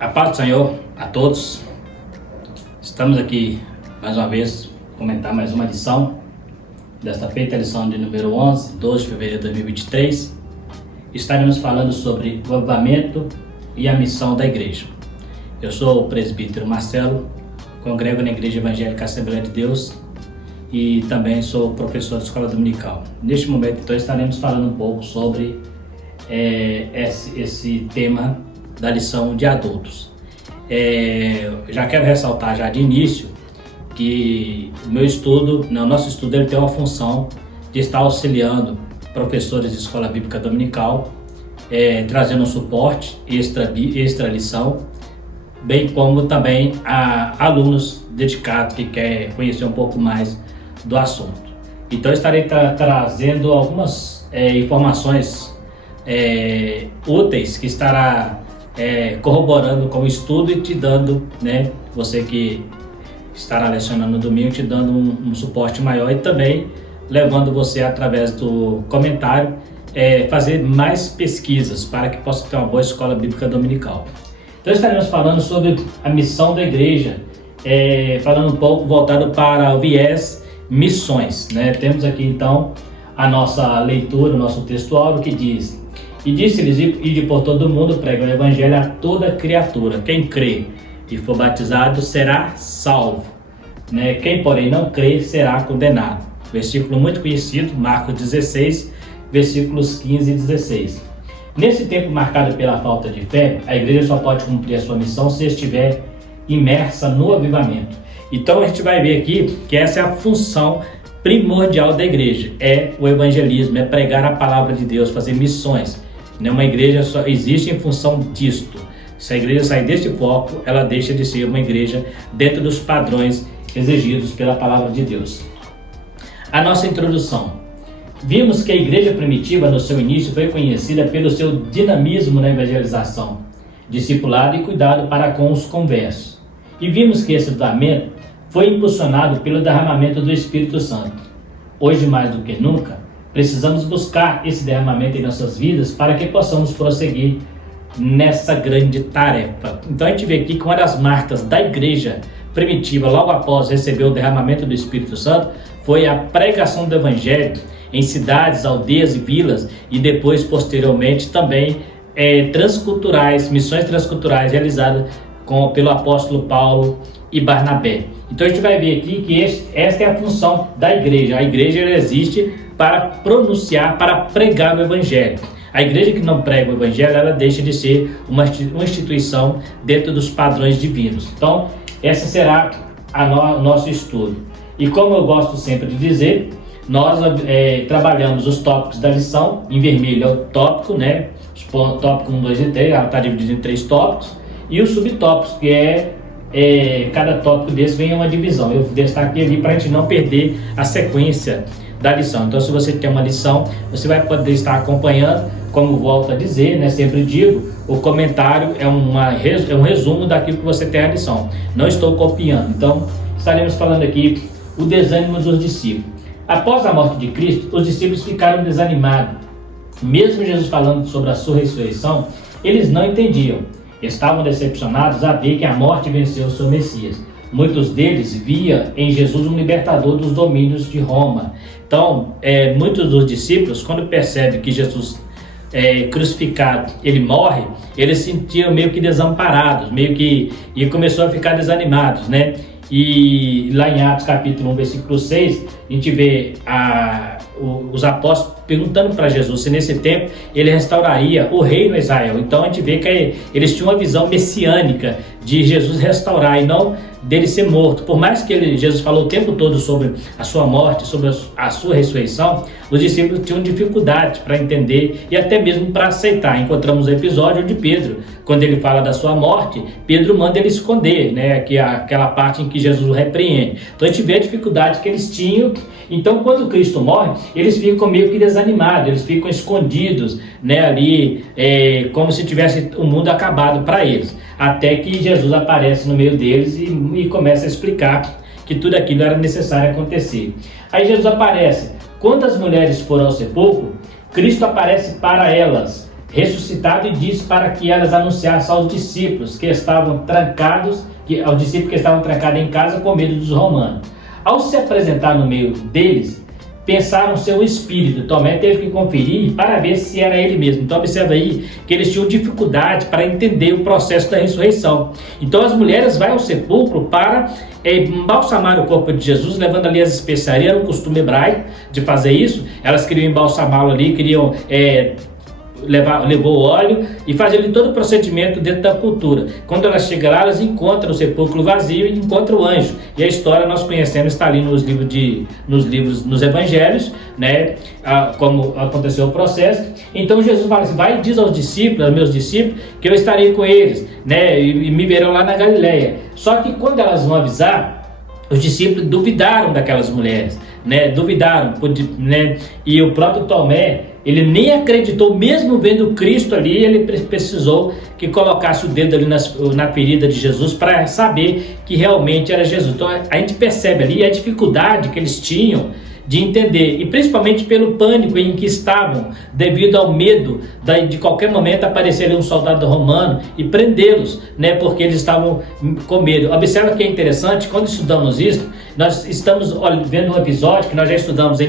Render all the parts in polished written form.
A paz do Senhor a todos. Estamos aqui mais uma vez para comentar mais uma lição. Desta feita, a lição de número 11, 12 de fevereiro de 2023. Estaremos falando sobre o avivamento e a missão da igreja. Eu sou o presbítero Marcelo, congrego na Igreja Evangélica Assembleia de Deus e também sou professor de escola dominical. Neste momento, então, estaremos falando um pouco sobre esse tema da lição de adultos. Já quero ressaltar já de início que o nosso estudo ele tem uma função de estar auxiliando professores de escola bíblica dominical, trazendo um suporte extra lição, bem como também a alunos dedicados que querem conhecer um pouco mais do assunto. Então estarei trazendo algumas informações úteis que estará corroborando com o estudo e te dando, você que estará lecionando no domingo, te dando um suporte maior e também levando você através do comentário fazer mais pesquisas para que possa ter uma boa escola bíblica dominical. Então estaremos falando sobre a missão da igreja, falando um pouco voltado para o viés missões, Temos aqui então a nossa leitura, o nosso textual que diz: "E disse-lhes, ide por todo o mundo, pregue o evangelho a toda criatura. Quem crê e for batizado será salvo, Quem, porém, não crê será condenado." Versículo muito conhecido, Marcos 16, versículos 15 e 16. Nesse tempo marcado pela falta de fé, a igreja só pode cumprir a sua missão se estiver imersa no avivamento. Então a gente vai ver aqui que essa é a função primordial da igreja, o evangelismo, pregar a palavra de Deus, fazer missões. Uma igreja só existe em função disto. Se a igreja sair deste foco, ela deixa de ser uma igreja dentro dos padrões exigidos pela palavra de Deus. A nossa introdução. Vimos que a igreja primitiva, no seu início, foi conhecida pelo seu dinamismo na evangelização, discipulado e cuidado para com os conversos. E vimos que esse avivamento foi impulsionado pelo derramamento do Espírito Santo. Hoje, mais do que nunca, precisamos buscar esse derramamento em nossas vidas para que possamos prosseguir nessa grande tarefa. Então a gente vê aqui que uma das marcas da igreja primitiva, logo após receber o derramamento do Espírito Santo, foi a pregação do Evangelho em cidades, aldeias e vilas, e depois, posteriormente, também transculturais, missões transculturais realizadas pelo apóstolo Paulo e Barnabé. Então a gente vai ver aqui que esta é a função da igreja. A igreja ela existe para pronunciar, para pregar o Evangelho. A igreja que não prega o Evangelho, ela deixa de ser uma instituição dentro dos padrões divinos. Então, essa será o nosso estudo. E como eu gosto sempre de dizer, nós trabalhamos os tópicos da lição. Em vermelho é o tópico, tópico 1, 2 e 3, ela está dividida em 3 tópicos. E os subtópicos, que cada tópico desse vem em uma divisão. Eu destaquei ali para a gente não perder a sequência da lição. Então, se você tem uma lição, você vai poder estar acompanhando, como volto a dizer, sempre digo, o comentário é um resumo daquilo que você tem a lição. Não estou copiando. Então, estaremos falando aqui o desânimo dos discípulos. Após a morte de Cristo, os discípulos ficaram desanimados. Mesmo Jesus falando sobre a sua ressurreição, eles não entendiam. Estavam decepcionados a ver que a morte venceu o seu Messias. Muitos deles via em Jesus um libertador dos domínios de Roma. Então, muitos dos discípulos, quando percebem que Jesus crucificado, ele morre, eles se sentiam meio que desamparados, e começou a ficar desanimados, E lá em Atos capítulo 1, versículo 6, a gente vê os apóstolos perguntando para Jesus se nesse tempo ele restauraria o reino a Israel. Então a gente vê que eles tinham uma visão messiânica de Jesus restaurar e não dele ser morto. Por mais que Jesus falou o tempo todo sobre a sua morte, sobre a sua ressurreição, os discípulos tinham dificuldade para entender e até mesmo para aceitar. Encontramos o episódio de Pedro, quando ele fala da sua morte, Pedro manda ele esconder, que é aquela parte em que Jesus o repreende. Então a gente vê a dificuldade que eles tinham. Então quando Cristo morre, eles ficam meio que desanimados, eles ficam escondidos, ali, como se tivesse o mundo acabado para eles. Até que Jesus aparece no meio deles e começa a explicar que tudo aquilo era necessário acontecer. Aí Jesus aparece. Quando as mulheres foram ao sepulcro, Cristo aparece para elas, ressuscitado, e disse para que elas anunciassem aos discípulos que estavam trancados, em casa com medo dos romanos. Ao se apresentar no meio deles, pensaram ser um espírito. Tomé teve que conferir para ver se era ele mesmo. Então observa aí que eles tinham dificuldade para entender o processo da ressurreição. Então as mulheres vão ao sepulcro para embalsamar o corpo de Jesus, levando ali as especiarias. Era um costume hebraico de fazer isso. Elas queriam embalsamá-lo ali, queriam levou o óleo e fazia ali todo o procedimento dentro da cultura. Quando elas chegam lá, elas encontram o sepulcro vazio e encontram o anjo. E a história nós conhecemos, está ali nos evangelhos, né? Como aconteceu o processo. Então Jesus fala assim: vai e diz aos discípulos, aos meus discípulos, que eu estarei com eles, né? E me verão lá na Galileia. Só que quando elas vão avisar, os discípulos duvidaram daquelas mulheres, né? Duvidaram, né? E o próprio Tomé, ele nem acreditou, mesmo vendo Cristo ali, ele precisou que colocasse o dedo ali na ferida de Jesus para saber que realmente era Jesus. Então a gente percebe ali a dificuldade que eles tinham de entender, e principalmente pelo pânico em que estavam, devido ao medo de qualquer momento aparecer um soldado romano e prendê-los, né, porque eles estavam com medo. Observa que é interessante, quando estudamos isso, nós estamos vendo um episódio que nós já estudamos em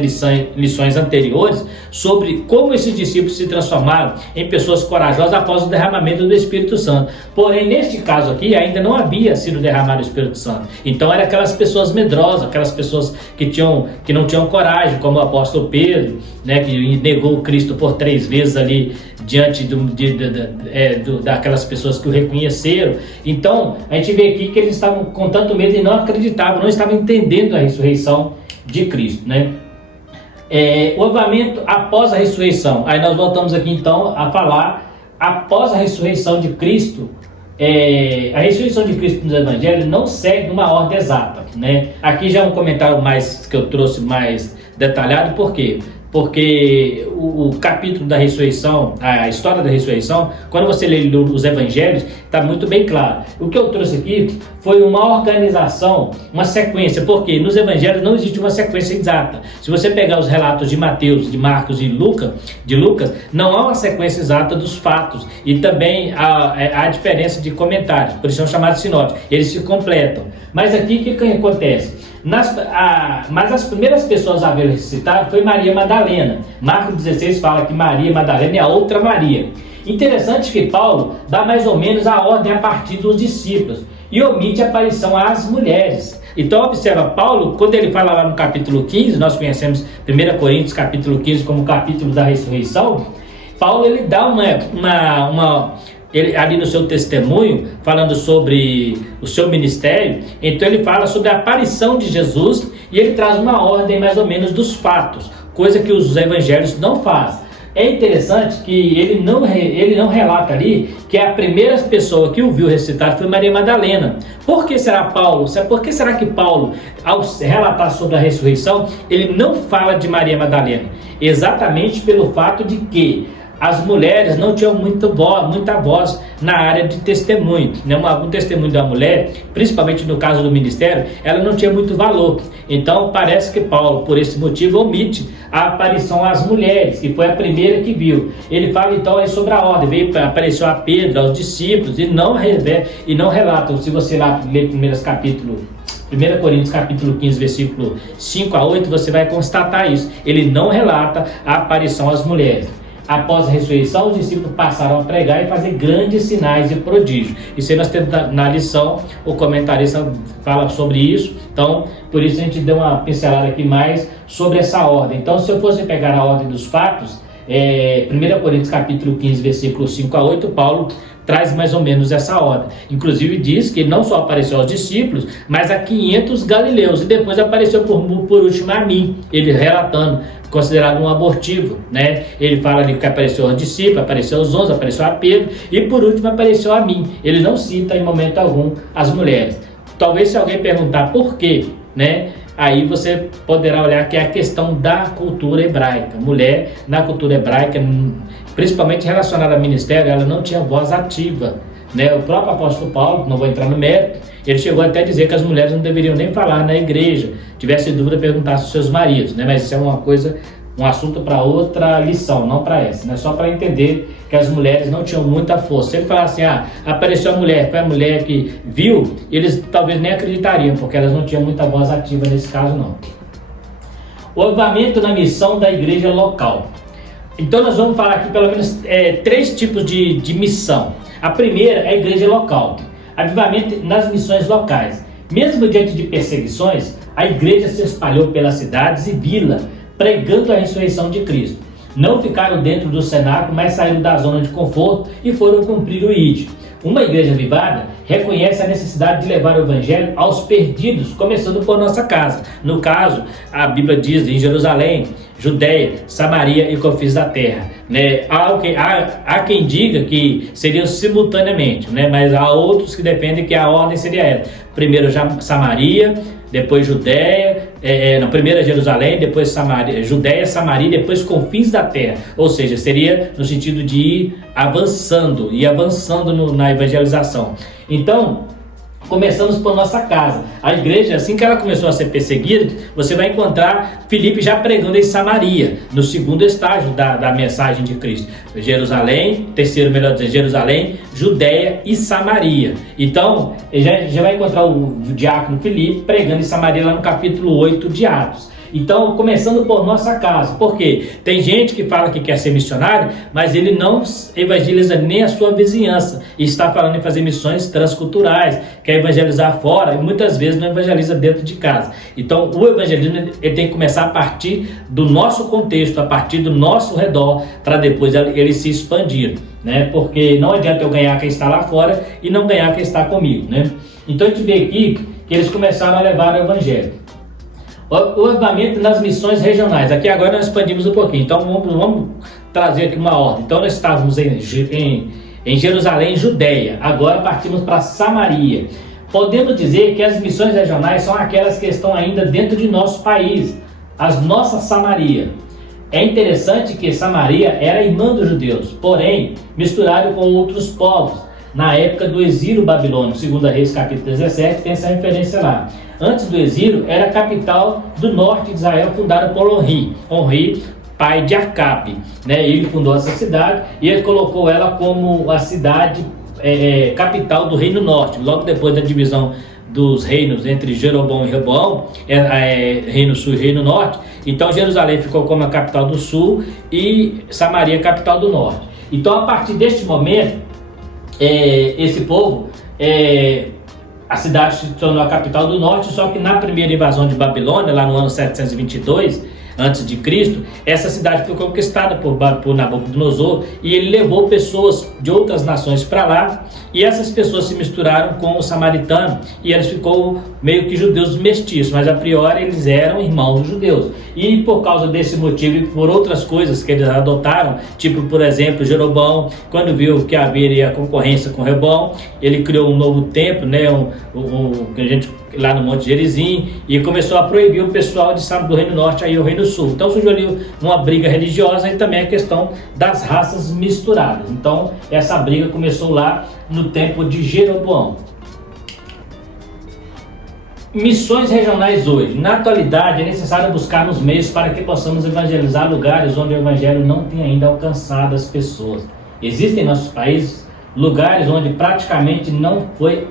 lições anteriores, sobre como esses discípulos se transformaram em pessoas corajosas após o derramamento do Espírito Santo. Porém, neste caso aqui, ainda não havia sido derramado o Espírito Santo. Então eram aquelas pessoas medrosas, aquelas pessoas que não tinham coragem, como o apóstolo Pedro, né, que negou Cristo por 3 vezes ali diante daquelas pessoas que o reconheceram. Então a gente vê aqui que eles estavam com tanto medo e não acreditavam, não estavam entendendo a ressurreição de Cristo, né? O avivamento após a ressurreição. Aí nós voltamos aqui então a falar após a ressurreição de Cristo. A ressurreição de Cristo nos evangelhos não segue uma ordem exata, né? Aqui já é um comentário mais que eu trouxe mais detalhado. Por quê? Porque o capítulo da ressurreição, a história da ressurreição, quando você lê os evangelhos, está muito bem claro. O que eu trouxe aqui foi uma organização, uma sequência, porque nos evangelhos não existe uma sequência exata. Se você pegar os relatos de Mateus, de Marcos e de Lucas, não há uma sequência exata dos fatos, e também há diferença de comentários, por isso são chamados sinóticos, eles se completam. Mas aqui o que acontece? Mas as primeiras pessoas a ver ressuscitar foi Maria Madalena. Marcos 16 fala que Maria Madalena é a outra Maria. Interessante que Paulo dá mais ou menos a ordem a partir dos discípulos e omite a aparição às mulheres. Então observa, Paulo, quando ele fala lá no capítulo 15, nós conhecemos 1 Coríntios capítulo 15 como capítulo da ressurreição. Paulo ele dá ele, ali no seu testemunho, falando sobre o seu ministério, então ele fala sobre a aparição de Jesus e ele traz uma ordem mais ou menos dos fatos, coisa que os evangelhos não fazem. É interessante que ele não relata ali que a primeira pessoa que o viu ressuscitar foi Maria Madalena. Por que será Paulo? Por que será que Paulo, ao relatar sobre a ressurreição, ele não fala de Maria Madalena? Exatamente pelo fato de que as mulheres não tinham muita voz na área de testemunho, né? Um testemunho da mulher, principalmente no caso do ministério, ela não tinha muito valor. Então parece que Paulo, por esse motivo, omite a aparição às mulheres, que foi a primeira que viu. Ele fala então aí sobre a ordem, apareceu a Pedro, aos discípulos, e não relata. Se você lá ler 1 Coríntios capítulo 15, versículo 5 a 8, você vai constatar isso. Ele não relata a aparição às mulheres. Após a ressurreição, os discípulos passaram a pregar e fazer grandes sinais e prodígios. Isso aí nós temos na lição, o comentarista fala sobre isso. Então, por isso a gente deu uma pincelada aqui mais sobre essa ordem. Então, se eu fosse pegar a ordem dos fatos, 1 Coríntios capítulo 15, versículo 5 a 8, Paulo traz mais ou menos essa ordem. Inclusive diz que ele não só apareceu aos discípulos, mas a 500 galileus, e depois apareceu por último a mim, ele relatando, considerado um abortivo, né? Ele fala ali que apareceu aos discípulos, apareceu aos 11, apareceu a Pedro, e por último apareceu a mim. Ele não cita em momento algum as mulheres. Talvez se alguém perguntar por quê, né? Aí você poderá olhar que é a questão da cultura hebraica. Mulher, na cultura hebraica, principalmente relacionada ao ministério, ela não tinha voz ativa, né? O próprio apóstolo Paulo, não vou entrar no mérito, ele chegou até a dizer que as mulheres não deveriam nem falar na igreja. Tivesse dúvida, perguntasse aos seus maridos, né? Mas isso é uma coisa um assunto para outra lição, não para essa, né? Só para entender que as mulheres não tinham muita força. Se ele falar assim, apareceu a mulher, foi a mulher que viu, eles talvez nem acreditariam, porque elas não tinham muita voz ativa nesse caso, não. O avivamento na missão da igreja local. Então nós vamos falar aqui pelo menos 3 tipos de missão. A primeira é a igreja local. Avivamento nas missões locais. Mesmo diante de perseguições, a igreja se espalhou pelas cidades e vilas, pregando a ressurreição de Cristo. Não ficaram dentro do cenáculo, mas saíram da zona de conforto e foram cumprir o ID. Uma igreja avivada reconhece a necessidade de levar o evangelho aos perdidos, começando por nossa casa. No caso, a Bíblia diz em Jerusalém, Judeia, Samaria e confins da terra. Né? Há quem diga que seriam simultaneamente, né? Mas há outros que defendem que a ordem seria essa. Primeiro Samaria, depois Judeia, primeiro Jerusalém, depois Samaria, Judeia, Samaria, depois confins da terra. Ou seja, seria no sentido de ir avançando na evangelização. Então, começamos por nossa casa. A igreja, assim que ela começou a ser perseguida, você vai encontrar Filipe já pregando em Samaria, no segundo estágio da mensagem de Cristo. Jerusalém, Jerusalém, Judeia e Samaria. Então, já vai encontrar o diácono Filipe pregando em Samaria lá no capítulo 8 de Atos. Então, começando por nossa casa. Por quê? Tem gente que fala que quer ser missionário, mas ele não evangeliza nem a sua vizinhança. E está falando em fazer missões transculturais, quer evangelizar fora e muitas vezes não evangeliza dentro de casa. Então, o evangelismo ele tem que começar a partir do nosso contexto, a partir do nosso redor, para depois ele se expandir. Né? Porque não adianta eu ganhar quem está lá fora e não ganhar quem está comigo. Né? Então, a gente vê aqui que eles começaram a levar o evangelho. O avivamento nas missões regionais. Aqui agora nós expandimos um pouquinho. Então vamos trazer aqui uma ordem. Então nós estávamos em Jerusalém, Judeia. Agora partimos para Samaria. Podemos dizer que as missões regionais são aquelas que estão ainda dentro de nosso país. As nossas Samaria. É interessante que Samaria era irmã dos judeus, porém misturado com outros povos. Na época do exílio babilônico, 2 Reis capítulo 17, tem essa referência lá. Antes do exílio, era a capital do norte de Israel, fundada por Onri, pai de Acabe. Né? Ele fundou essa cidade e ele colocou ela como a cidade capital do Reino Norte. Logo depois da divisão dos reinos entre Jeroboão e Reboão, Reino Sul e Reino Norte, então Jerusalém ficou como a capital do Sul e Samaria a capital do Norte. Então, a partir deste momento, esse povo... a cidade se tornou a capital do norte, só que na primeira invasão de Babilônia, lá no ano 722 a.C., essa cidade foi conquistada por Nabucodonosor e ele levou pessoas de outras nações para lá e essas pessoas se misturaram com os samaritanos e eles ficou meio que judeus mestiços, mas a priori eles eram irmãos dos judeus. E por causa desse motivo e por outras coisas que eles adotaram, tipo, por exemplo, Jeroboão, quando viu que haveria concorrência com Reboão, ele criou um novo templo, né, que a gente lá no Monte Gerizim, e começou a proibir o pessoal do Reino Norte aí ao Reino Sul. Então surgiu ali uma briga religiosa e também a questão das raças misturadas. Então essa briga começou lá no tempo de Jeroboão. Missões regionais hoje. Na atualidade é necessário buscarmos meios para que possamos evangelizar lugares onde o evangelho não tem ainda alcançado as pessoas. Existem em nossos países lugares onde praticamente não foi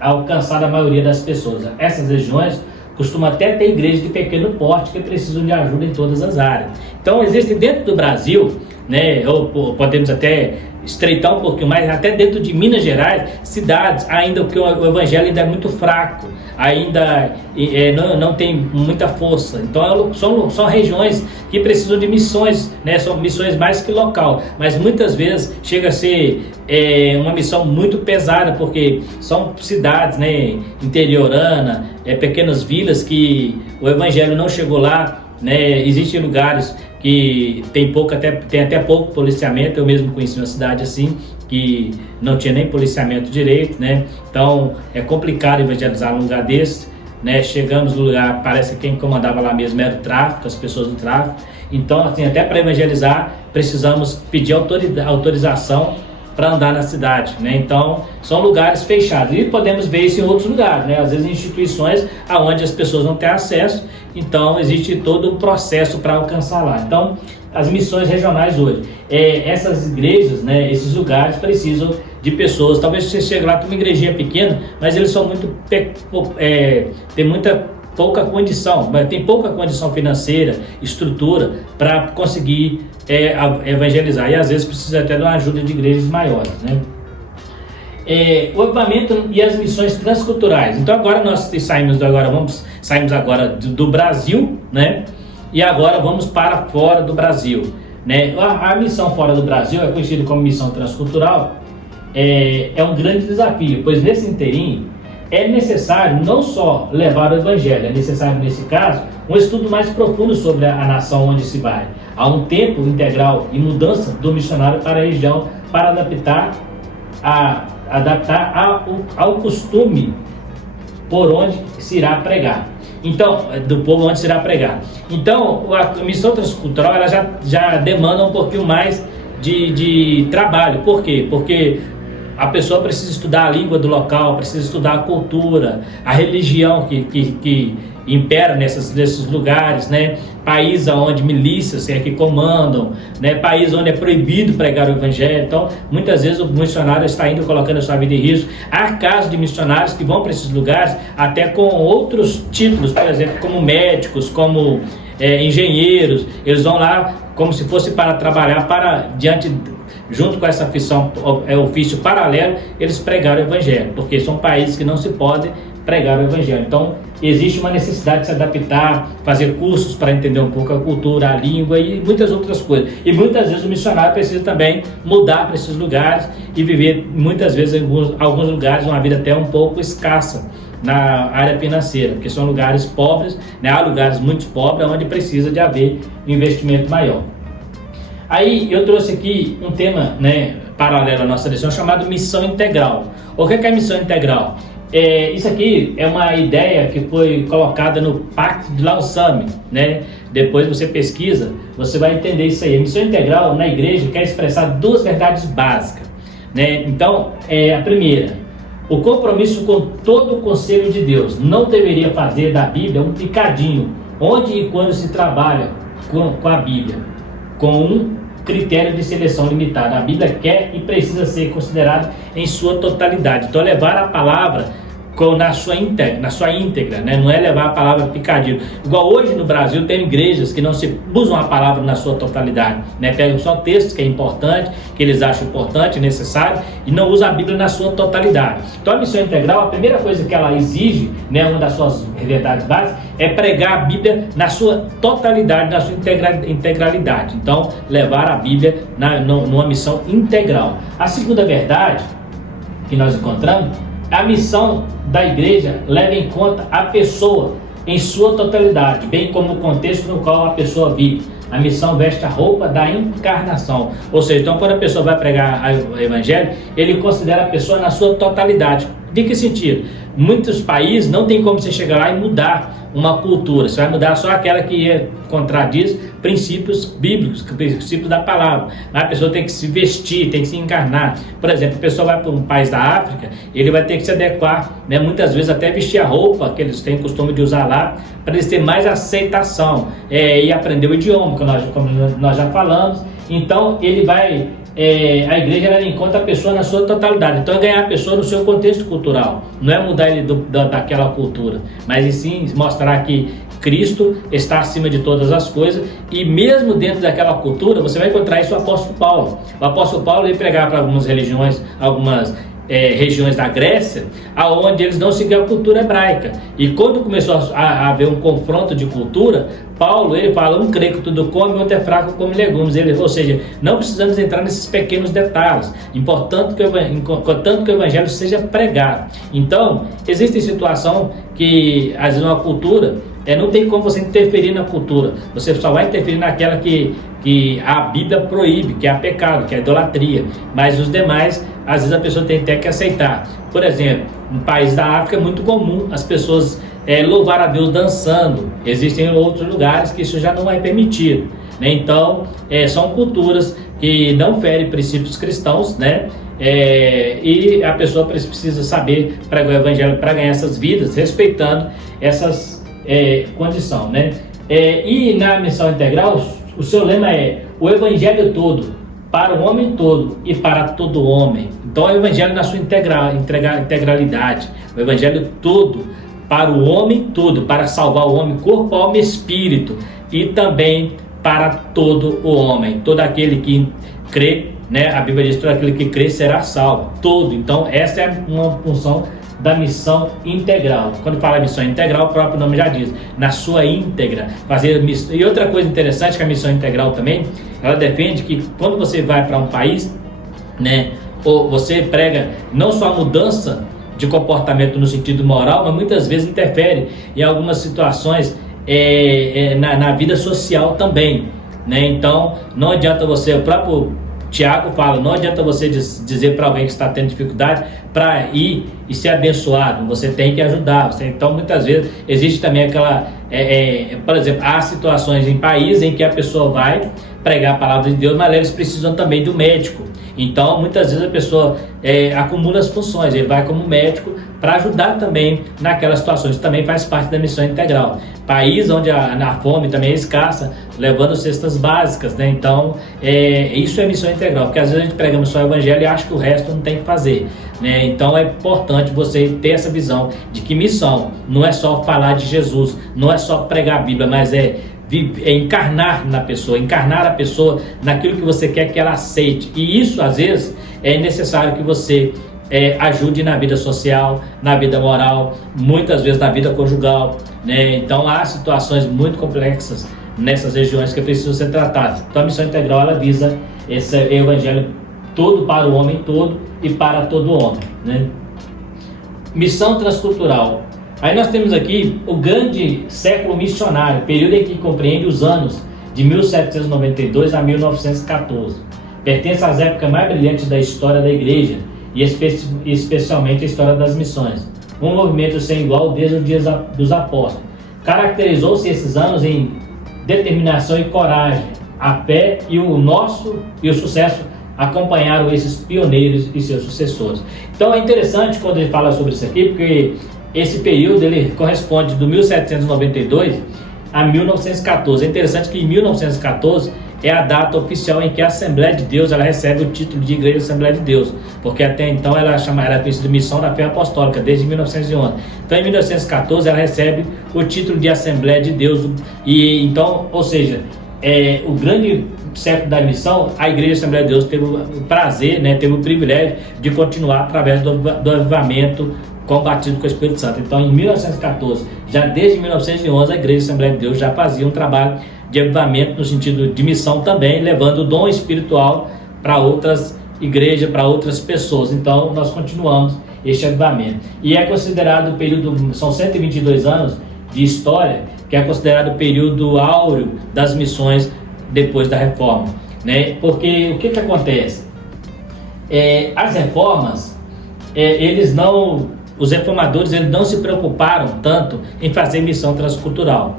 alcançada a maioria das pessoas. Essas regiões costumam até ter igrejas de pequeno porte que precisam de ajuda em todas as áreas. Então existem dentro do Brasil, né, ou podemos até estreitar um pouquinho mais, até dentro de Minas Gerais, cidades ainda que o evangelho ainda é muito fraco, ainda não tem muita força. Então são regiões que precisam de missões, né? São missões mais que local, mas muitas vezes chega a ser uma missão muito pesada, porque são cidades, né, interiorana, pequenas vilas que o evangelho não chegou lá, né? Existem lugares que tem até pouco policiamento. Eu mesmo conheci uma cidade assim, que não tinha nem policiamento direito, né? Então é complicado evangelizar num lugar desse, né? Chegamos no lugar, parece que quem comandava lá mesmo era o tráfico, as pessoas do tráfico. Então, assim, até para evangelizar precisamos pedir autorização para andar na cidade, né? Então, são lugares fechados. E podemos ver isso em outros lugares, né? Às vezes em instituições onde as pessoas não têm acesso, então existe todo um processo para alcançar lá. Então, as missões regionais hoje, essas igrejas, né, esses lugares precisam de pessoas. Talvez você chegue lá com uma igrejinha pequena, mas eles são muito tem pouca condição, mas tem pouca condição financeira, estrutura para conseguir evangelizar, e às vezes precisa até de uma ajuda de igrejas maiores, né? O avivamento e as missões transculturais. Então agora nós saímos agora do Brasil, né? E agora vamos para fora do Brasil, né? A missão fora do Brasil é conhecida como missão transcultural. É um grande desafio, pois nesse inteirinho é necessário não só levar o evangelho, é necessário nesse caso um estudo mais profundo sobre a nação onde se vai. Há um tempo integral e mudança do missionário para a região para adaptar ao costume por onde se irá pregar. Então, do povo onde se irá pregar. Então, a missão transcultural ela já demanda um pouquinho mais de trabalho. Por quê? Porque a pessoa precisa estudar a língua do local, precisa estudar a cultura, a religião que impera nesses lugares, né? País onde milícias que comandam, né? País onde é proibido pregar o evangelho. Então, muitas vezes o missionário está indo colocando a sua vida em risco. Há casos de missionários que vão para esses lugares até com outros títulos, por exemplo, como médicos, como engenheiros. Eles vão lá como se fosse para trabalhar junto com essa ofício paralelo, eles pregaram o evangelho, porque são países que não se podem pregar o evangelho. Então, existe uma necessidade de se adaptar, fazer cursos para entender um pouco a cultura, a língua e muitas outras coisas. E muitas vezes o missionário precisa também mudar para esses lugares e viver, muitas vezes, em alguns lugares, uma vida até um pouco escassa na área financeira, porque são lugares pobres, né? Há lugares muito pobres onde precisa de haver um investimento maior. Aí eu trouxe aqui um tema, né, paralelo à nossa lição, chamado missão integral. O que é missão integral? Isso aqui é uma ideia que foi colocada no Pacto de Lausanne, né? Depois você pesquisa, você vai entender isso aí. A missão integral na igreja quer expressar duas verdades básicas, né? Então, a primeira, o compromisso com todo o conselho de Deus. Não deveria fazer da Bíblia um picadinho, onde e quando se trabalha com a Bíblia, com um critério de seleção limitado. A Bíblia quer e precisa ser considerada em sua totalidade. Então, levar a palavra na sua íntegra, né? Não é levar a palavra picadinho. Igual hoje no Brasil tem igrejas que não se usam a palavra na sua totalidade, né? Pegam só textos que é importante, que eles acham importante, necessário, e não usam a Bíblia na sua totalidade. Então a missão integral, a primeira coisa que ela exige, né, uma das suas verdades básicas, é pregar a Bíblia na sua totalidade, na sua integralidade. Então, levar a Bíblia numa missão integral. A segunda verdade que nós encontramos, a missão da igreja leva em conta a pessoa em sua totalidade, bem como o contexto no qual a pessoa vive. A missão veste a roupa da encarnação. Ou seja, então quando a pessoa vai pregar o evangelho, ele considera a pessoa na sua totalidade. De que sentido? Muitos países não tem como você chegar lá e mudar uma cultura. Você vai mudar só aquela que contradiz princípios bíblicos, princípios da palavra. A pessoa tem que se vestir, tem que se encarnar. Por exemplo, a pessoa vai para um país da África, ele vai ter que se adequar, né? Muitas vezes até vestir a roupa que eles têm costume de usar lá, para eles terem mais aceitação e aprender o idioma, como nós já falamos. Então, ele vai... a igreja leva em conta a pessoa na sua totalidade. Então é ganhar a pessoa no seu contexto cultural. Não é mudar ele daquela cultura, mas sim mostrar que Cristo está acima de todas as coisas. E mesmo dentro daquela cultura, você vai encontrar isso o apóstolo Paulo. O apóstolo Paulo ia pregar para algumas religiões, regiões da Grécia, aonde eles não seguiam a cultura hebraica. E quando começou a haver um confronto de cultura, Paulo, ele fala, um crê que tudo come, outro é fraco come legumes. Ou seja, não precisamos entrar nesses pequenos detalhes, contanto que o evangelho seja pregado. Então, existe situação que, às vezes, uma cultura, não tem como você interferir na cultura, você só vai interferir naquela que a Bíblia proíbe, que é pecado, que é idolatria, mas os demais, às vezes a pessoa tem até que aceitar. Por exemplo, no país da África é muito comum as pessoas louvar a Deus dançando. Existem outros lugares que isso já não é permitido, né? Então, são culturas que não ferem princípios cristãos, né? E a pessoa precisa saber pregar o evangelho para ganhar essas vidas, respeitando essas condições, né? E na missão integral, o seu lema é o evangelho todo, para o homem todo e para todo homem. Então é o evangelho na sua integralidade, o evangelho todo, para o homem todo, para salvar o homem, corpo, alma e espírito, e também para todo o homem, todo aquele que crê, né? A Bíblia diz: todo aquele que crê será salvo, todo. Então essa é uma função da missão integral. Quando fala missão integral, o próprio nome já diz, na sua íntegra, fazer missão. E outra coisa interessante que a missão integral também, ela defende que quando você vai para um país, né, ou você prega não só a mudança de comportamento no sentido moral, mas muitas vezes interfere em algumas situações na vida social também, né? Então não adianta você, o próprio Tiago fala, não adianta você dizer para alguém que está tendo dificuldade para ir e ser abençoado, você tem que ajudar. Então muitas vezes existe também aquela, por exemplo, há situações em países em que a pessoa vai pregar a palavra de Deus, mas eles precisam também do médico. Então muitas vezes a pessoa acumula as funções, ele vai como médico para ajudar também naquelas situações. Isso também faz parte da missão integral. País onde a fome também é escassa, levando cestas básicas, né? Então isso é missão integral, porque às vezes a gente prega só o evangelho e acha que o resto não tem que fazer, né? Então é importante você ter essa visão de que missão não é só falar de Jesus, não é só pregar a Bíblia, mas é encarnar na pessoa, encarnar a pessoa naquilo que você quer que ela aceite. E isso às vezes é necessário que você ajude na vida social, na vida moral, muitas vezes na vida conjugal, né? Então há situações muito complexas nessas regiões que precisam ser tratadas. Então a missão integral, ela visa esse evangelho todo para o homem todo e para todo homem, né? Missão transcultural. Aí nós temos aqui o grande século missionário, período em que compreende os anos de 1792 a 1914. Pertence às épocas mais brilhantes da história da igreja e especialmente a história das missões. Um movimento sem igual desde os dias dos apóstolos. Caracterizou-se esses anos em determinação e coragem. A fé e o sucesso acompanharam esses pioneiros e seus sucessores. Então é interessante quando ele fala sobre isso aqui, porque esse período ele corresponde do 1792 a 1914. É interessante que em 1914 é a data oficial em que a Assembleia de Deus ela recebe o título de Igreja Assembleia de Deus, porque até então ela era conhecida Missão da Fé Apostólica, desde 1911. Então em 1914 ela recebe o título de Assembleia de Deus, e então, ou seja, o grande século da missão, a Igreja Assembleia de Deus teve o prazer, né, teve o privilégio de continuar através do avivamento combatido com o Espírito Santo. Então em 1914, já desde 1911, a Igreja Assembleia de Deus já fazia um trabalho de avivamento no sentido de missão também, levando o dom espiritual para outras igrejas, para outras pessoas. Então nós continuamos este avivamento. E é considerado o período, são 122 anos de história, que é considerado o período áureo das missões depois da reforma, né? Porque o que acontece? As reformas, os reformadores eles não se preocuparam tanto em fazer missão transcultural.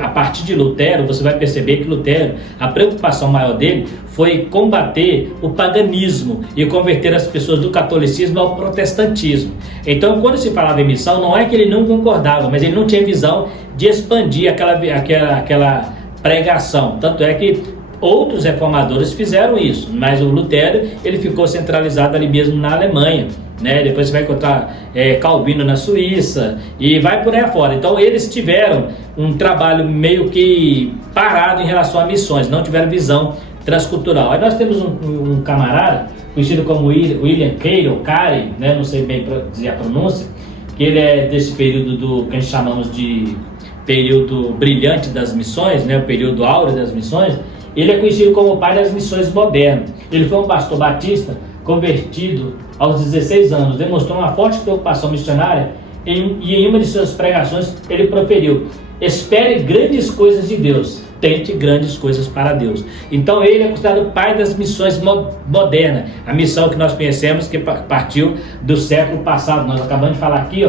A partir de Lutero, você vai perceber que Lutero, a preocupação maior dele foi combater o paganismo e converter as pessoas do catolicismo ao protestantismo. Então, quando se falava em missão, não é que ele não concordava, mas ele não tinha visão de expandir aquela pregação. Tanto é que outros reformadores fizeram isso, mas o Lutero ele ficou centralizado ali mesmo na Alemanha, né? Depois você vai encontrar Calvino na Suíça e vai por aí afora. Então eles tiveram um trabalho meio que parado em relação a missões, não tiveram visão transcultural. Aí nós temos um camarada conhecido como William Carey, né? Não sei bem dizer a pronúncia, que ele é desse período que a gente chamamos de período brilhante das missões, né? O período áureo das missões. Ele é conhecido como o pai das missões modernas. Ele foi um pastor batista convertido aos 16 anos, demonstrou uma forte preocupação missionária e em uma de suas pregações ele proferiu: espere grandes coisas de Deus, tente grandes coisas para Deus. Então ele é considerado o pai das missões modernas, a missão que nós conhecemos que partiu do século passado. Nós acabamos de falar aqui,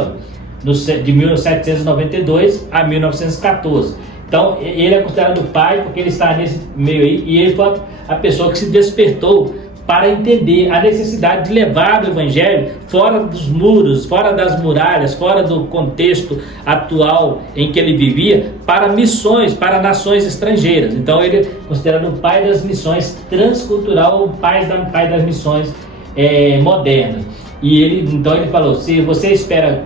de 1792 a 1914. Então ele é considerado o pai porque ele está nesse meio aí, e ele foi a pessoa que se despertou para entender a necessidade de levar o evangelho fora dos muros, fora das muralhas, fora do contexto atual em que ele vivia, para missões, para nações estrangeiras. Então ele é considerado o pai das missões transcultural, o pai das missões modernas. E então ele falou: se você espera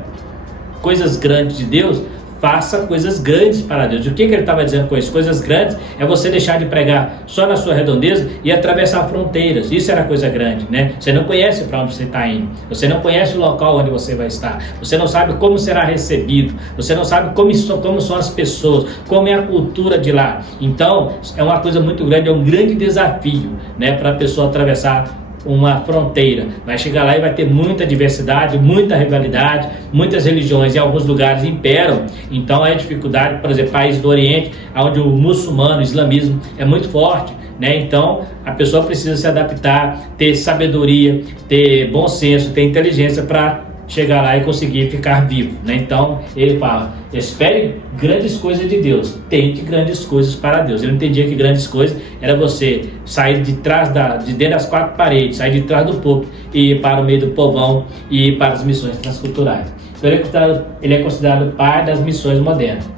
coisas grandes de Deus, faça coisas grandes para Deus. O que ele estava dizendo com isso? Coisas grandes é você deixar de pregar só na sua redondeza e atravessar fronteiras. Isso era coisa grande, né? Você não conhece para onde você está indo, você não conhece o local onde você vai estar, você não sabe como será recebido, você não sabe como são as pessoas, como é a cultura de lá. Então é uma coisa muito grande, é um grande desafio, né, para a pessoa atravessar uma fronteira. Vai chegar lá e vai ter muita diversidade, muita rivalidade, muitas religiões em alguns lugares imperam. Então é dificuldade, por exemplo, países do Oriente, onde o muçulmano, o islamismo é muito forte, né? Então a pessoa precisa se adaptar, ter sabedoria, ter bom senso, ter inteligência para chegar lá e conseguir ficar vivo, né? Então ele fala: espere grandes coisas de Deus, tente grandes coisas para Deus. Ele entendia que grandes coisas era você sair de dentro das quatro paredes, sair de trás do púlpito e ir para o meio do povão e ir para as missões transculturais. Então ele é considerado o pai das missões modernas.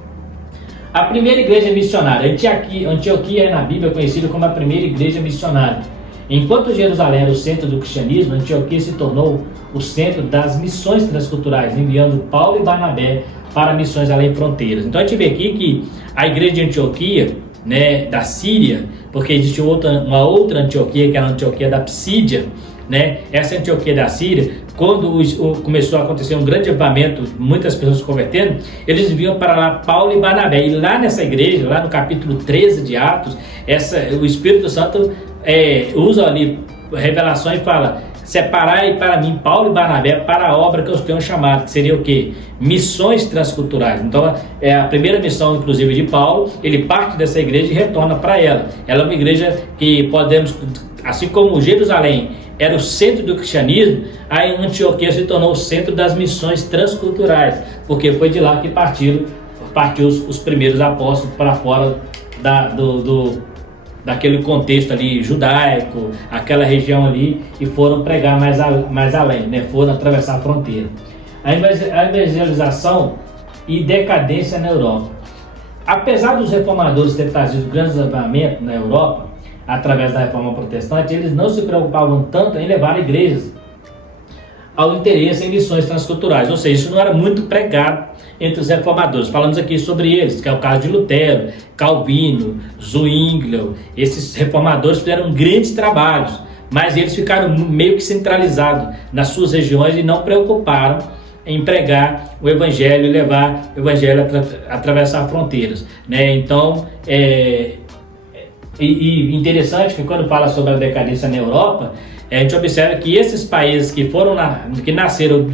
A primeira igreja missionária, Antioquia na Bíblia é conhecida como a primeira igreja missionária. Enquanto Jerusalém era o centro do cristianismo, Antioquia se tornou o centro das missões transculturais, enviando Paulo e Barnabé para missões além fronteiras. Então a gente vê aqui que a igreja de Antioquia, né, da Síria, porque existe uma outra Antioquia, que era a Antioquia da Psídia, né? Essa Antioquia da Síria, quando começou a acontecer um grande avivamento, muitas pessoas se convertendo, eles enviam para lá Paulo e Barnabé. E lá nessa igreja, lá no capítulo 13 de Atos, o Espírito Santo usa ali revelações e fala: separai para mim Paulo e Barnabé para a obra que eu os tenho chamado, que seria o quê? Missões transculturais. Então é a primeira missão, inclusive, de Paulo. Ele parte dessa igreja e retorna para ela. Ela é uma igreja que podemos, assim como Jerusalém era o centro do cristianismo, a Antioquia se tornou o centro das missões transculturais, porque foi de lá que partiu os primeiros apóstolos para fora daquele contexto ali judaico, aquela região ali, e foram pregar mais além, né? Foram atravessar a fronteira. A evangelização e decadência na Europa. Apesar dos reformadores terem trazido grandes avivamentos na Europa, através da reforma protestante, eles não se preocupavam tanto em levar igrejas ao interesse em missões transculturais, ou seja, isso não era muito pregado entre os reformadores. Falamos aqui sobre eles, que é o caso de Lutero, Calvino, Zwinglio. Esses reformadores fizeram grandes trabalhos, mas eles ficaram meio que centralizados nas suas regiões e não preocuparam em pregar o evangelho e levar o evangelho a atravessar fronteiras, né? Então, interessante que quando fala sobre a decadência na Europa, a gente observa que esses países que nasceram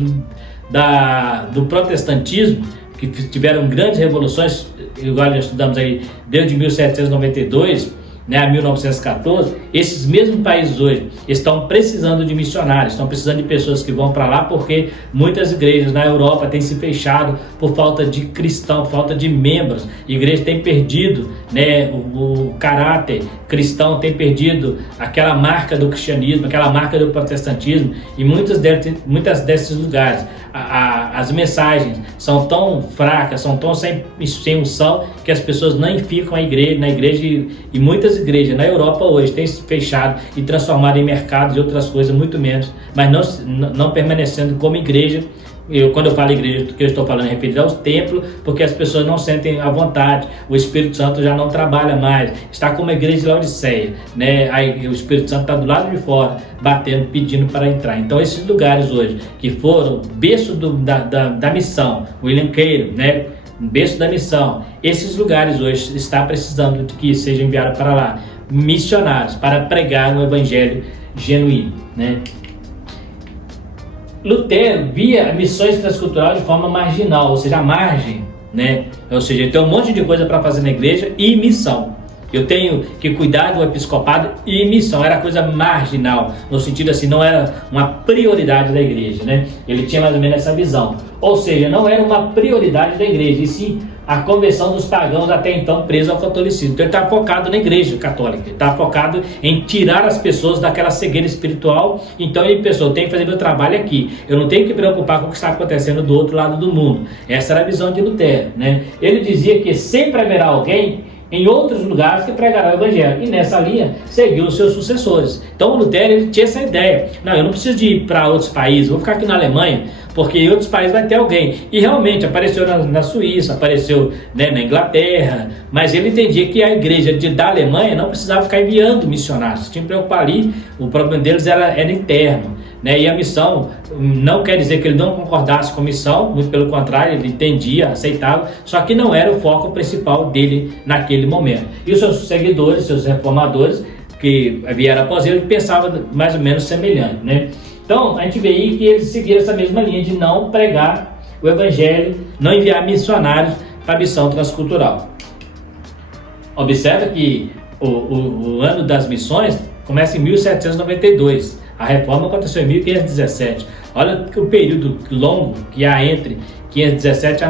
do protestantismo, que tiveram grandes revoluções, igual nós estudamos aí desde 1792, né, a 1914, esses mesmos países hoje estão precisando de missionários, estão precisando de pessoas que vão para lá, porque muitas igrejas na Europa têm se fechado por falta de cristão, por falta de membros. A igreja tem perdido, né, o caráter cristão, tem perdido aquela marca do cristianismo, aquela marca do protestantismo, e muitas desses lugares as mensagens são tão fracas, são tão sem unção, que as pessoas nem ficam na igreja, e muitas igrejas na Europa hoje têm se fechado e transformado em mercados e outras coisas, muito menos, mas não permanecendo como igreja. Quando eu falo igreja, o que eu estou falando é referido aos templos, porque as pessoas não sentem a vontade, o Espírito Santo já não trabalha mais, está como a igreja de Laodiceia, né? Aí o Espírito Santo está do lado de fora, batendo, pedindo para entrar. Então esses lugares hoje, que foram berço da missão, William Carey, né? Berço da missão, esses lugares hoje está precisando de que sejam enviados para lá missionários, para pregar um evangelho genuíno, né? Lutero via missões transculturais de forma marginal, ou seja, à margem, né? Ou seja, ele tem um monte de coisa para fazer na igreja e missão. Eu tenho que cuidar do episcopado e missão. Era coisa marginal, no sentido assim, não era uma prioridade da igreja, né? Ele tinha mais ou menos essa visão. Ou seja, não era uma prioridade da igreja, e sim a conversão dos pagãos até então presos ao catolicismo. Então ele está focado na igreja católica, ele está focado em tirar as pessoas daquela cegueira espiritual. Então ele pensou, eu tenho que fazer meu trabalho aqui, eu não tenho que me preocupar com o que está acontecendo do outro lado do mundo. Essa era a visão de Lutero, né? Ele dizia que sempre haverá alguém em outros lugares que pregará o evangelho, e nessa linha seguiu os seus sucessores. Então o Lutero, ele tinha essa ideia, não, eu não preciso de ir para outros países, vou ficar aqui na Alemanha, porque em outros países vai ter alguém. E realmente apareceu na Suíça, apareceu, né, na Inglaterra, mas ele entendia que a igreja da Alemanha não precisava ficar enviando missionários, tinha que preocupar ali, o problema deles era interno, né? E a missão não quer dizer que ele não concordasse com a missão, muito pelo contrário, ele entendia, aceitava, só que não era o foco principal dele naquele momento. E os seus seguidores, seus reformadores, que vieram após ele, pensavam mais ou menos semelhante, né? Então, a gente vê aí que eles seguiram essa mesma linha de não pregar o evangelho, não enviar missionários para a missão transcultural. Observa que o ano das missões começa em 1792. A reforma aconteceu em 1517. Olha o período longo que há entre 517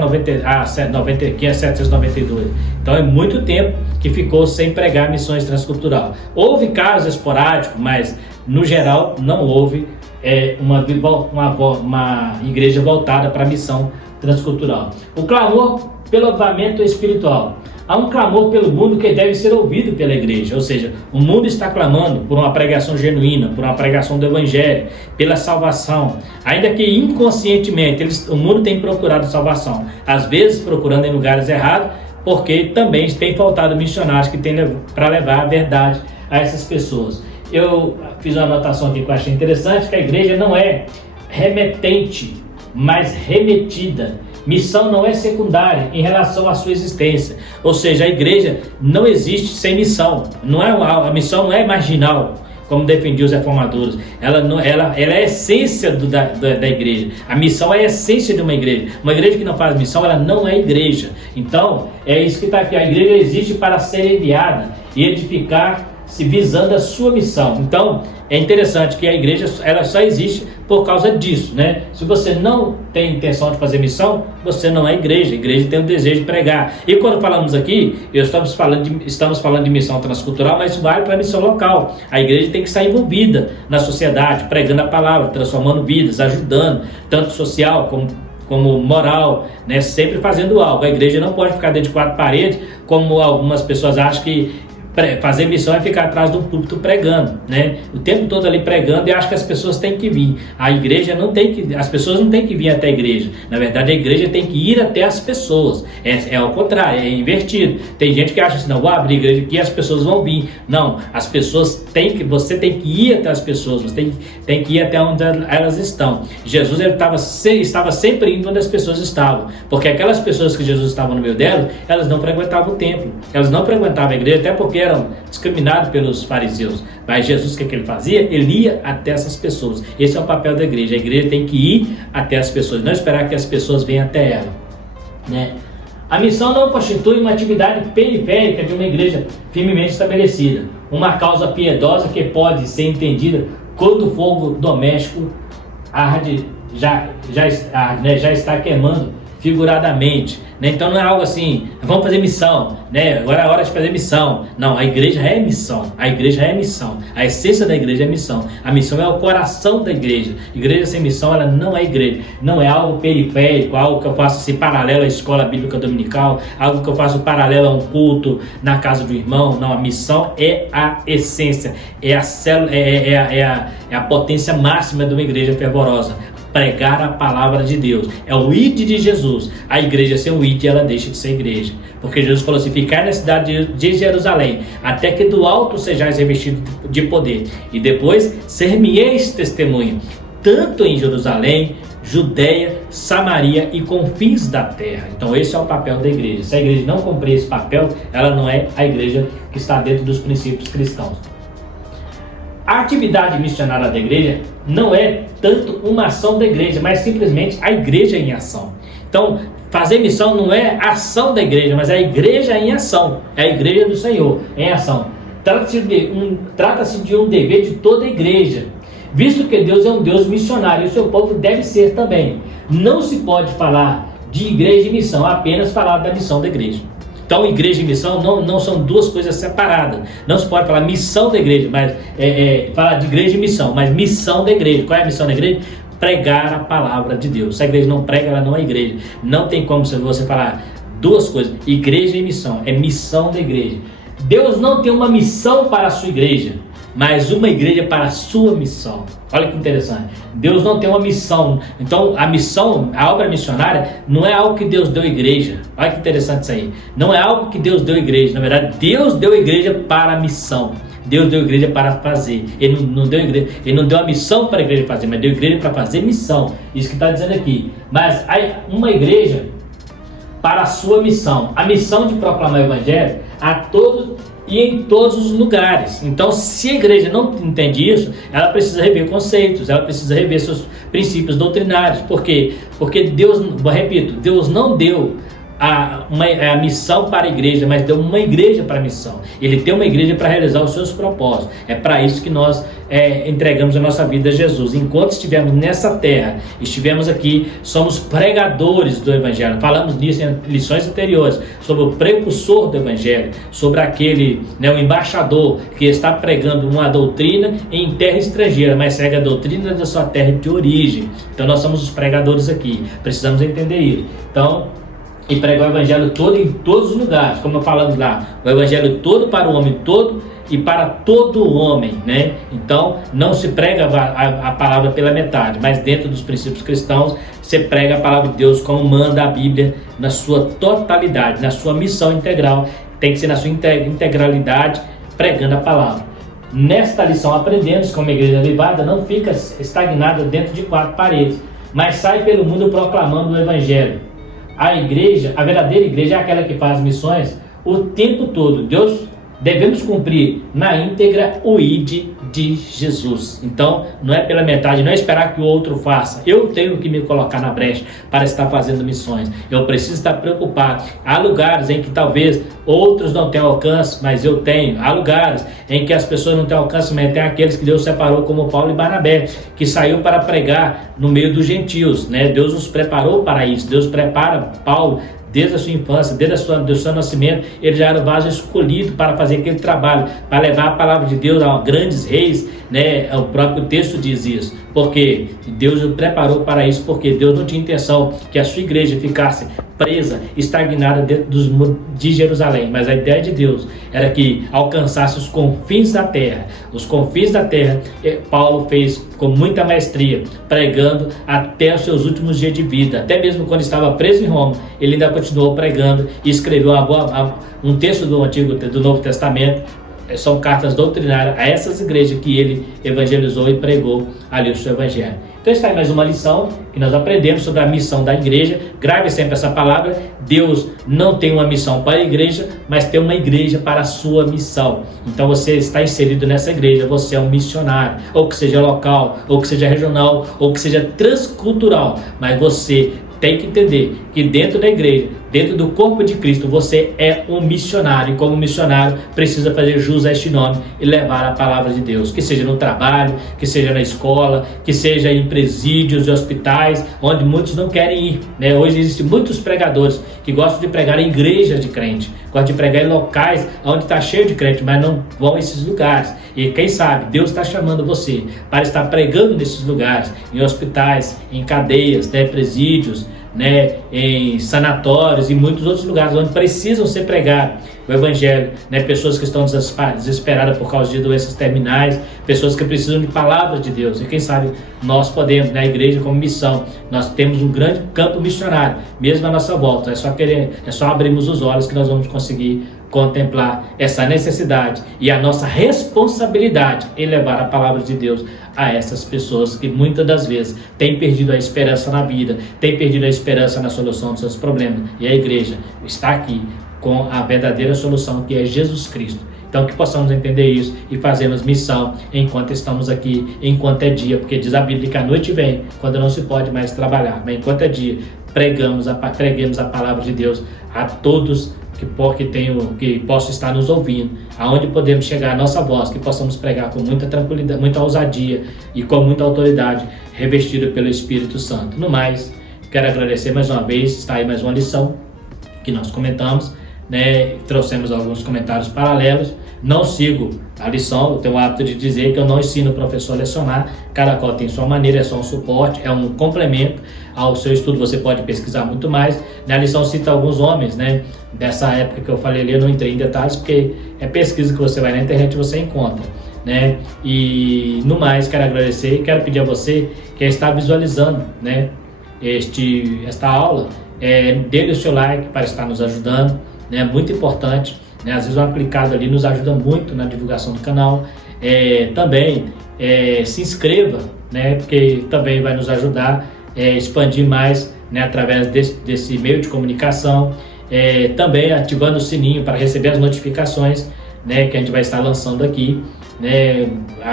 a 792. Então é muito tempo que ficou sem pregar missões transcultural. Houve casos esporádicos, mas no geral não houve uma igreja voltada para a missão transcultural. O clamor pelo avivamento espiritual. Há um clamor pelo mundo que deve ser ouvido pela igreja, ou seja, o mundo está clamando por uma pregação genuína, por uma pregação do evangelho, pela salvação, ainda que inconscientemente o mundo tem procurado salvação, às vezes procurando em lugares errados, porque também tem faltado missionários que têm para levar a verdade a essas pessoas. Eu fiz uma anotação aqui que eu achei interessante, que a igreja não é remetente, mas remetida. Missão não é secundária em relação à sua existência, ou seja, a igreja não existe sem missão. A missão não é marginal, como defendiam os reformadores. Ela é a essência da igreja. A missão é a essência de uma igreja. Uma igreja que não faz missão, ela não é igreja. Então, é isso que está aqui. A igreja existe para ser enviada e edificar, se visando a sua missão. Então, é interessante que a igreja ela só existe por causa disso, né? Se você não tem intenção de fazer missão, você não é igreja. A igreja tem o desejo de pregar. E quando falamos aqui, estamos falando de missão transcultural, mas isso vale para a missão local. A igreja tem que estar envolvida na sociedade, pregando a palavra, transformando vidas, ajudando, tanto social como moral, né? Sempre fazendo algo. A igreja não pode ficar dentro de quatro paredes, como algumas pessoas acham que fazer missão é ficar atrás do púlpito pregando, né? O tempo todo ali pregando, e acho que as pessoas têm que vir. A igreja as pessoas não têm que vir até a igreja. Na verdade, a igreja tem que ir até as pessoas. É ao contrário, é invertido. Tem gente que acha assim, não, vou abrir a igreja aqui e as pessoas vão vir. Não, você tem que ir até as pessoas, você tem que ir até onde elas estão. Jesus estava sempre indo onde as pessoas estavam, porque aquelas pessoas que Jesus estava no meio delas, elas não frequentavam o templo, elas não frequentavam a igreja, até porque eram discriminados pelos fariseus. Mas Jesus, o que ele fazia? Ele ia até essas pessoas. Esse é o papel da igreja. A igreja tem que ir até as pessoas, não esperar que as pessoas venham até ela, né? A missão não constitui uma atividade periférica de uma igreja firmemente estabelecida, uma causa piedosa que pode ser entendida quando o fogo doméstico já está queimando figuradamente, né? Então não é algo assim, vamos fazer missão, né? Agora é a hora de fazer missão. Não, a igreja é missão. A igreja é missão. A essência da igreja é missão. A missão é o coração da igreja. Igreja sem missão, ela não é igreja. Não é algo periférico, algo que eu faço assim paralelo à escola bíblica dominical, algo que eu faço paralelo a um culto na casa do irmão. Não, a missão é a essência, é a célula, é a potência máxima de uma igreja fervorosa. Pregar a palavra de Deus, é o id de Jesus. A igreja sem o id, ela deixa de ser igreja, porque Jesus falou assim, ficar na cidade de Jerusalém, até que do alto sejais revestidos de poder, e depois ser-me-eis testemunha, tanto em Jerusalém, Judeia, Samaria e confins da terra. Então esse é o papel da igreja. Se a igreja não cumprir esse papel, ela não é a igreja que está dentro dos princípios cristãos. A atividade missionária da igreja não é tanto uma ação da igreja, mas simplesmente a igreja em ação. Então, fazer missão não é ação da igreja, mas é a igreja em ação. É a igreja do Senhor em ação. Trata-se de um dever de toda a igreja, visto que Deus é um Deus missionário e o seu povo deve ser também. Não se pode falar de igreja e missão, apenas falar da missão da igreja. Então, igreja e missão não são duas coisas separadas. Não se pode falar missão da igreja, mas falar de igreja e missão, mas missão da igreja. Qual é a missão da igreja? Pregar a palavra de Deus. Se a igreja não prega, ela não é igreja. Não tem como você falar duas coisas, igreja e missão. É missão da igreja. Deus não tem uma missão para a sua igreja, mas uma igreja para a sua missão. Olha que interessante. Deus não tem uma missão. Então a missão, a obra missionária, não é algo que Deus deu à igreja. Olha que interessante isso aí. Não é algo que Deus deu à igreja. Na verdade, Deus deu a igreja para a missão. Deus deu a igreja para fazer. Ele não deu a missão para a igreja fazer, mas deu a igreja para fazer missão. Isso que está dizendo aqui. Mas há uma igreja para a sua missão. A missão de proclamar o evangelho a todos e em todos os lugares. Então, se a igreja não entende isso, ela precisa rever conceitos, ela precisa rever seus princípios doutrinários. Por quê? Porque Deus, repito, Deus não deu a missão para a igreja, mas deu uma igreja para a missão. Ele tem uma igreja para realizar os seus propósitos. É para isso que nós entregamos a nossa vida a Jesus. Enquanto estivermos nessa terra, estivermos aqui, somos pregadores do evangelho. Falamos nisso em lições anteriores, sobre o precursor do evangelho, sobre aquele, o embaixador que está pregando uma doutrina em terra estrangeira, mas segue a doutrina da sua terra de origem. Então nós somos os pregadores aqui, precisamos entender isso. Então, e pregar o evangelho todo em todos os lugares, como falamos lá, o evangelho todo para o homem todo e para todo homem, né? Então não se prega a palavra pela metade, mas dentro dos princípios cristãos você prega a palavra de Deus como manda a Bíblia, na sua totalidade, na sua missão integral, tem que ser na sua integralidade, pregando a palavra. Nesta lição aprendemos que uma igreja avivada não fica estagnada dentro de quatro paredes, mas sai pelo mundo proclamando o evangelho. A igreja, a verdadeira igreja é aquela que faz missões o tempo todo. Devemos cumprir na íntegra o ID de Jesus. Então, não é pela metade, não é esperar que o outro faça. Eu tenho que me colocar na brecha para estar fazendo missões. Eu preciso estar preocupado. Há lugares em que talvez outros não tenham alcance, mas eu tenho. Há lugares em que as pessoas não têm alcance, mas tem aqueles que Deus separou, como Paulo e Barnabé, que saiu para pregar no meio dos gentios, né? Deus os preparou para isso. Deus prepara Paulo desde a sua infância, desde o seu nascimento. Ele já era o vaso escolhido para fazer aquele trabalho, para levar a palavra de Deus a grandes reis, né? O próprio texto diz isso, porque Deus o preparou para isso, porque Deus não tinha intenção que a sua igreja ficasse presa, estagnada dentro dos muros de Jerusalém, mas a ideia de Deus era que alcançasse os confins da terra. Os confins da terra, Paulo fez com muita maestria, pregando até os seus últimos dias de vida. Até mesmo quando estava preso em Roma, ele ainda continuou pregando e escreveu um texto do Novo Testamento. São cartas doutrinárias a essas igrejas que ele evangelizou e pregou ali o seu evangelho. Então está aí mais uma lição que nós aprendemos sobre a missão da igreja. Grave sempre essa palavra: Deus não tem uma missão para a igreja, mas tem uma igreja para a sua missão. Então você está inserido nessa igreja, você é um missionário, ou que seja local, ou que seja regional, ou que seja transcultural, mas você tem que entender que dentro da igreja, dentro do corpo de Cristo, você é um missionário, e como missionário precisa fazer jus a este nome e levar a palavra de Deus, que seja no trabalho, que seja na escola, que seja em presídios e hospitais, onde muitos não querem ir, né? Hoje existem muitos pregadores que gostam de pregar em igrejas de crente, gostam de pregar em locais onde está cheio de crente, mas não vão a esses lugares. E quem sabe, Deus está chamando você para estar pregando nesses lugares, em hospitais, em cadeias, né, presídios, né, em sanatórios e muitos outros lugares onde precisam ser pregado o evangelho, né, pessoas que estão desesperadas por causa de doenças terminais, pessoas que precisam de palavras de Deus. E quem sabe nós podemos, na igreja como missão, nós temos um grande campo missionário, mesmo à nossa volta. É só abrirmos os olhos que nós vamos conseguir contemplar essa necessidade e a nossa responsabilidade em levar a palavra de Deus a essas pessoas que muitas das vezes têm perdido a esperança na vida, têm perdido a esperança na solução dos seus problemas. E a igreja está aqui com a verdadeira solução, que é Jesus Cristo. Então que possamos entender isso e fazermos missão enquanto estamos aqui, enquanto é dia, porque diz a Bíblia que a noite vem quando não se pode mais trabalhar, mas enquanto é dia, preguemos a palavra de Deus a todos que possam estar nos ouvindo, aonde podemos chegar a nossa voz, que possamos pregar com muita tranquilidade, muita ousadia e com muita autoridade, revestida pelo Espírito Santo. No mais, quero agradecer mais uma vez, está aí mais uma lição que nós comentamos, né? Trouxemos alguns comentários paralelos. Não sigo a lição, eu tenho o hábito de dizer que eu não ensino o professor a lecionar, cada qual tem sua maneira, é só um suporte, é um complemento ao seu estudo, você pode pesquisar muito mais. Na lição cita alguns homens, né? Dessa época que eu falei ali, eu não entrei em detalhes, porque é pesquisa que você vai na internet e você encontra, né? E no mais, quero agradecer e quero pedir a você que está visualizando, né, esta aula, dê o seu like para estar nos ajudando, né? Muito importante, né? Às vezes uma clicada ali nos ajuda muito na divulgação do canal. Também se inscreva, né? Porque também vai nos ajudar a expandir mais, né? Através desse meio de comunicação. Também ativando o sininho para receber as notificações, né, que a gente vai estar lançando aqui, né?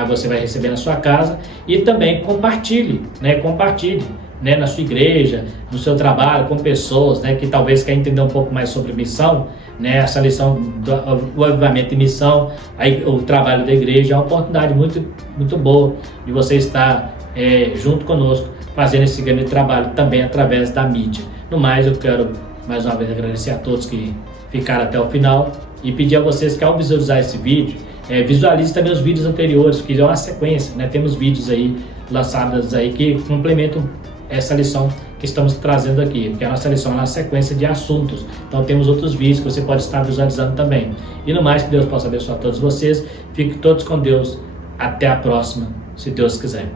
Você vai receber na sua casa. E também compartilhe, né, na sua igreja, no seu trabalho, com pessoas, né, que talvez querem entender um pouco mais sobre missão, né? Essa lição do avivamento e missão, aí, o trabalho da igreja é uma oportunidade muito, muito boa de você estar junto conosco, fazendo esse grande trabalho também através da mídia. No mais, eu quero mais uma vez agradecer a todos que ficaram até o final e pedir a vocês que, ao visualizar esse vídeo, visualize também os vídeos anteriores, que é uma sequência, né? Temos vídeos aí lançados aí que complementam essa lição que estamos trazendo aqui, porque a nossa lição é uma sequência de assuntos, então temos outros vídeos que você pode estar visualizando também. E no mais, que Deus possa abençoar todos vocês, fiquem todos com Deus, até a próxima, se Deus quiser.